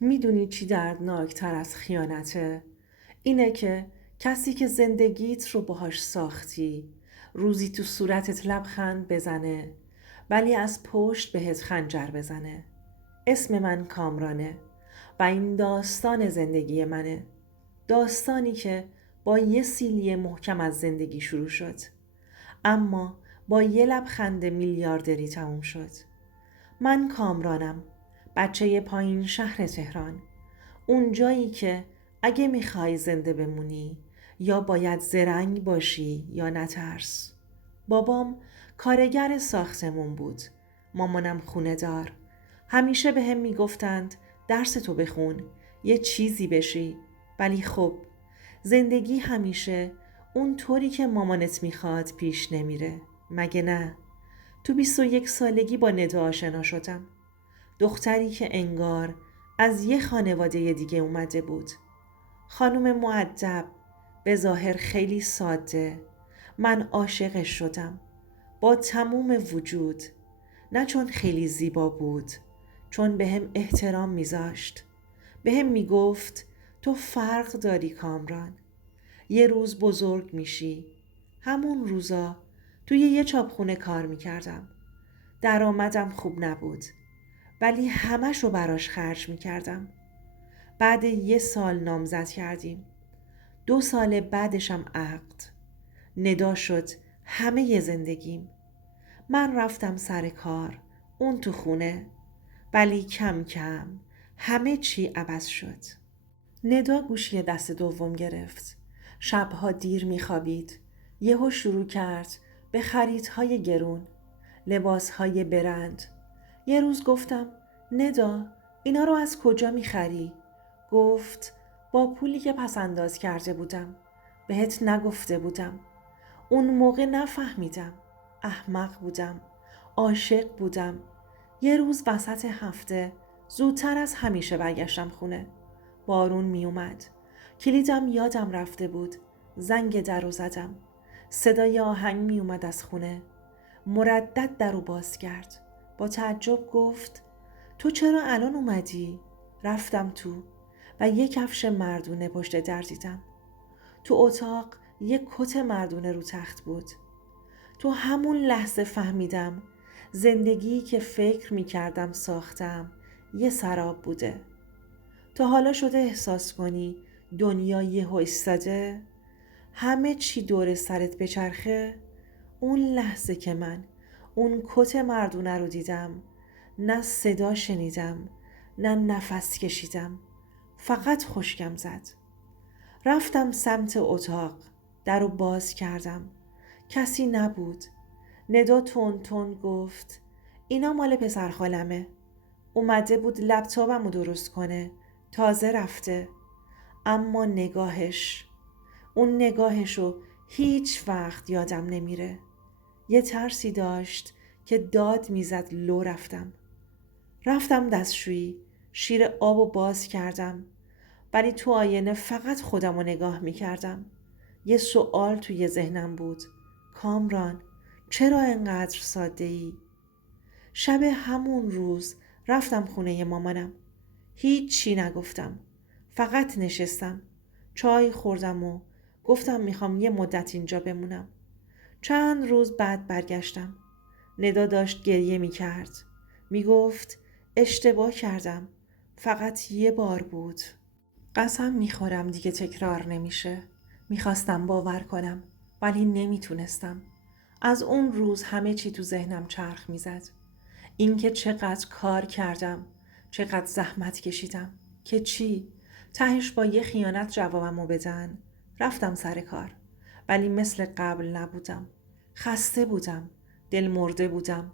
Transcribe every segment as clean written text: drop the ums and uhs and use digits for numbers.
میدونی چی دردناکتر از خیانته؟ اینه که کسی که زندگیت رو باهاش ساختی روزی تو صورتت لبخند بزنه ولی از پشت بهت خنجر بزنه. اسم من کامرانه و این داستان زندگی منه. داستانی که با یه سیلی محکم از زندگی شروع شد اما با یه لبخند میلیاردری تموم شد. من کامرانم، بچه پایین شهر تهران، اون جایی که اگه میخوای زنده بمونی یا باید زرنگ باشی یا نترس. بابام کارگر ساختمون بود، مامانم خونه دار. همیشه به هم میگفتند درس تو بخون، یه چیزی بشی. ولی خب زندگی همیشه اون طوری که مامانت میخواد پیش نمیره، مگه نه؟ تو 21 سالگی با ندا آشنا شدم. دختری که انگار از یه خانواده دیگه اومده بود. خانم مؤدب، به ظاهر خیلی ساده. من عاشقش شدم با تموم وجود. نه چون خیلی زیبا بود، چون به هم احترام میذاشت. به هم میگفت تو فرق داری کامران. یه روز بزرگ میشی. همون روزا توی یه چاپخونه کار میکردم. درآمدم خوب نبود ولی همش رو براش خرج میکردم. بعد 1 سال نامزد کردیم. 2 سال بعدشم عقد. ندا شد همه زندگیم. من رفتم سر کار، اون تو خونه. ولی کم کم همه چی عوض شد. ندا گوشی دست دوم گرفت. شبها دیر میخوابید. یهو شروع کرد به خریدهای گرون، لباسهای برند. یه روز گفتم ندا اینا رو از کجا میخری؟ گفت با پولی که پس انداز کرده بودم. بهت نگفته بودم. اون موقع نفهمیدم. احمق بودم. عاشق بودم. یه روز وسط هفته زودتر از همیشه برگشتم خونه. بارون می اومد. کلیدم یادم رفته بود. زنگ در رو زدم. صدای آهنگ می اومد از خونه. مردد در رو باز کرد. با تعجب گفت تو چرا الان اومدی؟ رفتم تو و یک کفش مردونه پشت در دیدم. تو اتاق یک کت مردونه رو تخت بود. تو همون لحظه فهمیدم زندگی که فکر می کردم ساختم یه سراب بوده. تا حالا شده احساس کنی دنیا یهو ایستاده؟ همه چی دور سرت بچرخه؟ اون لحظه که من اون کت مردونه رو دیدم، نه صدا شنیدم نه نفس کشیدم، فقط خشکم زد. رفتم سمت اتاق، در رو باز کردم. کسی نبود. ندا تون تون گفت اینا مال پسر خالمه. اومده بود لپتاپم رو درست کنه. تازه رفته. اما اون نگاهشو هیچ وقت یادم نمیره. یه ترسی داشت که داد میزد. لو رفتم دستشویی. شیر آبو باز کردم ولی تو آینه فقط خودمو نگاه میکردم. یه سوال توی ذهنم بود. کامران چرا اینقدر ساده ای؟ شب همون روز رفتم خونه مامانم. هیچی نگفتم. فقط نشستم. چای خوردم و گفتم میخوام یه مدت اینجا بمونم. چند روز بعد برگشتم. ندا داشت گریه میکرد. میگفت اشتباه کردم. فقط یه بار بود. قسم میخورم دیگه تکرار نمیشه. میخواستم باور کنم ولی نمیتونستم. از اون روز همه چی تو ذهنم چرخ میزد. اینکه چقدر کار کردم، چقدر زحمت کشیدم، که چی؟ تهش با یه خیانت جوابمو بدن. رفتم سر کار ولی مثل قبل نبودم. خسته بودم، دل مرده بودم.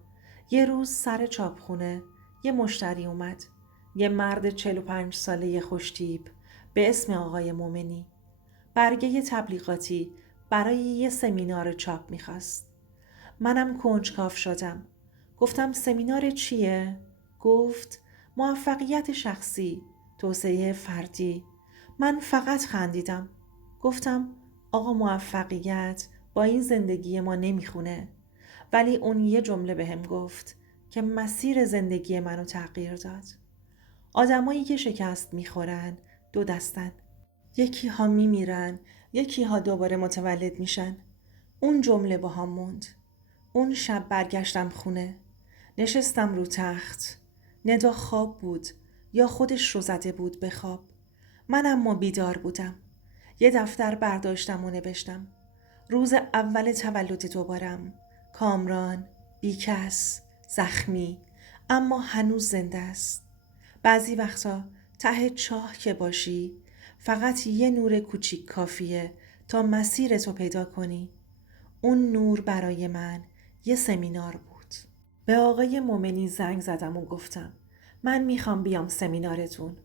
یه روز سر چاپخونه یه مشتری اومد. یه مرد 45 ساله خوشتیپ به اسم آقای مومنی. برگه تبلیغاتی برای یه سمینار چاپ میخواست. منم کنجکاو شدم. گفتم سمینار چیه؟ گفت موفقیت شخصی، توسعه فردی. من فقط خندیدم. گفتم آقا موفقیت با این زندگی ما نمیخونه. ولی اون یه جمله بهم گفت که مسیر زندگی منو تغییر داد. آدمایی که شکست میخورن دو دستن. یکی ها میمیرن، یکی ها دوباره متولد میشن. اون جمله با هم موند. اون شب برگشتم خونه. نشستم رو تخت. ندا خواب بود یا خودش رو زده بود به خواب. من اما بیدار بودم. یه دفتر برداشتم و نوشتم. روز اول تولد دوبارم. کامران، بیکس، زخمی، اما هنوز زنده است. بعضی وقتا ته چاه که باشی فقط یه نور کوچیک کافیه تا مسیرتو پیدا کنی. اون نور برای من یه سمینار بود. به آقای مومنی زنگ زدم و گفتم من میخوام بیام سمینارتون.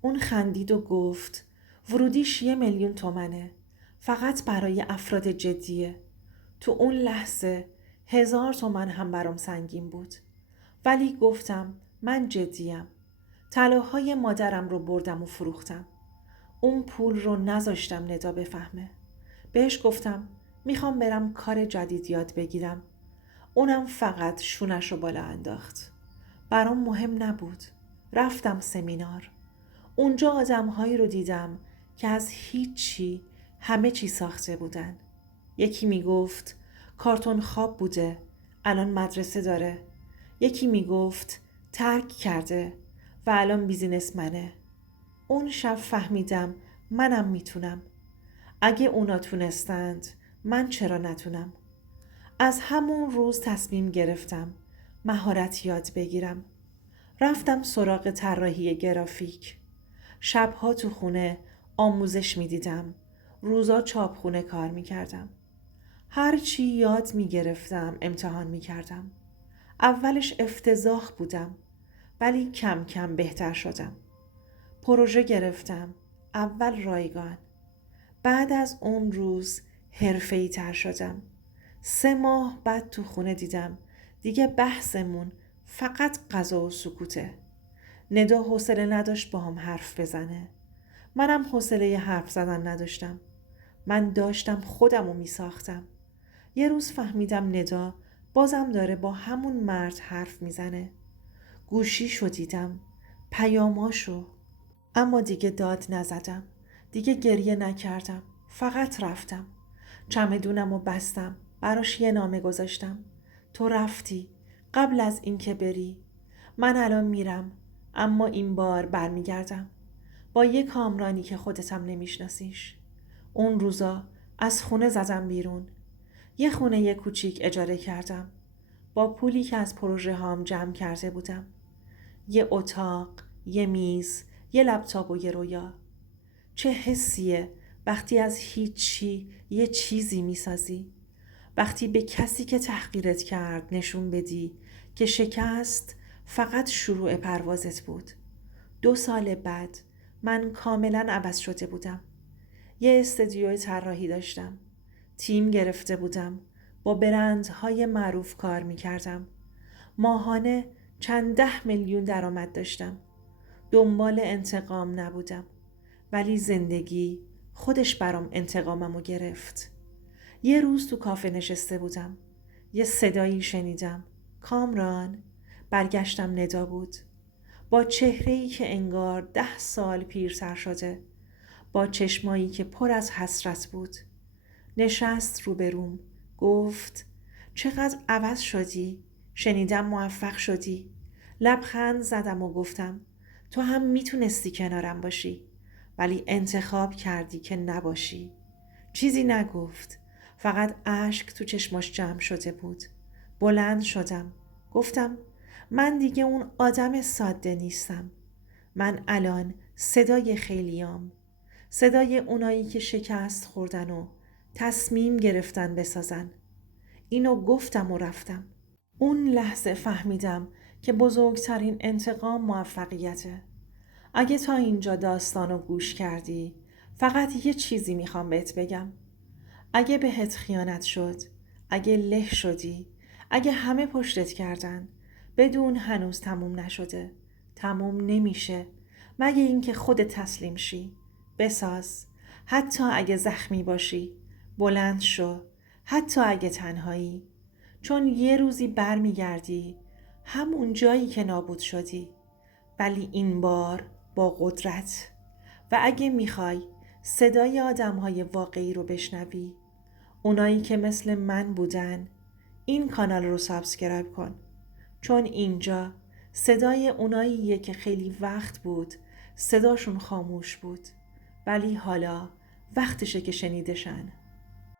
اون خندید و گفت ورودیش 1,000,000 تومنه. فقط برای افراد جدیه. تو اون لحظه 1000 تومن هم برام سنگین بود. ولی گفتم من جدیم. طلاهای مادرم رو بردم و فروختم. اون پول رو نذاشتم ندا بفهمه. بهش گفتم میخوام برم کار جدید یاد بگیرم. اونم فقط شونش رو بالا انداخت. برام مهم نبود. رفتم سمینار. اونجا آدم‌هایی رو دیدم که از هیچی همه چی ساخته بودن. یکی میگفت کارتون خواب بوده، الان مدرسه داره. یکی میگفت ترک کرده و الان بیزینسمنه. اون شب فهمیدم منم میتونم. اگه اونا تونستند من چرا نتونم؟ از همون روز تصمیم گرفتم مهارت یاد بگیرم. رفتم سراغ طراحی گرافیک. شبها تو خونه آموزش میدیدم. روزا چاپخونه کار میکردم. هرچی یاد میگرفتم امتحان میکردم. اولش افتضاح بودم ولی کم کم بهتر شدم. پروژه گرفتم. اول رایگان. بعد از اون روز حرفه‌ای تر شدم. 3 ماه بعد تو خونه دیدم دیگه بحثمون فقط غذا و سکوته. ندا حوصله نداشت با هم حرف بزنه. منم حوصله حرف زدن نداشتم. من داشتم خودمو می ساختم. یه روز فهمیدم ندا بازم داره با همون مرد حرف میزنه. گوشیشو دیدم. پیاماشو. اما دیگه داد نزدم. دیگه گریه نکردم. فقط رفتم. چمدونمو بستم. براش یه نامه گذاشتم. تو رفتی. قبل از اینکه بری. من الان میرم. اما این بار برمیگردم. با یه کامرانی که خودتم نمیشناسیش. اون روزا از خونه زدم بیرون. یه خونه کوچیک اجاره کردم. با پولی که از پروژه هام جمع کرده بودم. یه اتاق، یه میز، یه لپتاپ و یه رویا. چه حسیه وقتی از هیچی یه چیزی میسازی؟ وقتی به کسی که تحقیرت کرد نشون بدی که شکست فقط شروع پروازت بود. 2 سال بعد من کاملا عوض شده بودم. یه استودیو طراحی داشتم. تیم گرفته بودم. با برندهای معروف کار میکردم. ماهانه چند 10 میلیون درآمد داشتم. دنبال انتقام نبودم. ولی زندگی خودش برام انتقاممو گرفت. یه روز تو کافه نشسته بودم. یه صدایی شنیدم. کامران. برگشتم ندا بود. با چهره‌ای که انگار 10 سال پیرتر شده. با چشمایی که پر از حسرت بود. نشست روبروم. گفت چقدر عوض شدی؟ شنیدم موفق شدی. لبخند زدم و گفتم تو هم میتونستی کنارم باشی. ولی انتخاب کردی که نباشی. چیزی نگفت. فقط اشک تو چشماش جمع شده بود. بلند شدم. گفتم من دیگه اون آدم ساده نیستم. من الان صدای خیلیام. صدای اونایی که شکست خوردن و تصمیم گرفتن بسازن. اینو گفتم و رفتم. اون لحظه فهمیدم که بزرگترین انتقام موفقیته. اگه تا اینجا داستانو گوش کردی، فقط یه چیزی میخوام بهت بگم. اگه بهت خیانت شد، اگه له شدی، اگه همه پشتت کردن، بدون هنوز تموم نشده. تموم نمیشه مگه اینکه خودت تسلیم شی. بساز. حتی اگه زخمی باشی. بلند شو. حتی اگه تنهایی. چون یه روزی برمیگردی همون جایی که نابود شدی. ولی این بار با قدرت. و اگه میخوای صدای آدم‌های واقعی رو بشنوی، اونایی که مثل من بودن، این کانال رو سابسکرایب کن. چون اینجا صدای اوناییه که خیلی وقت بود صداشون خاموش بود، ولی حالا وقتشه که شنیدشن.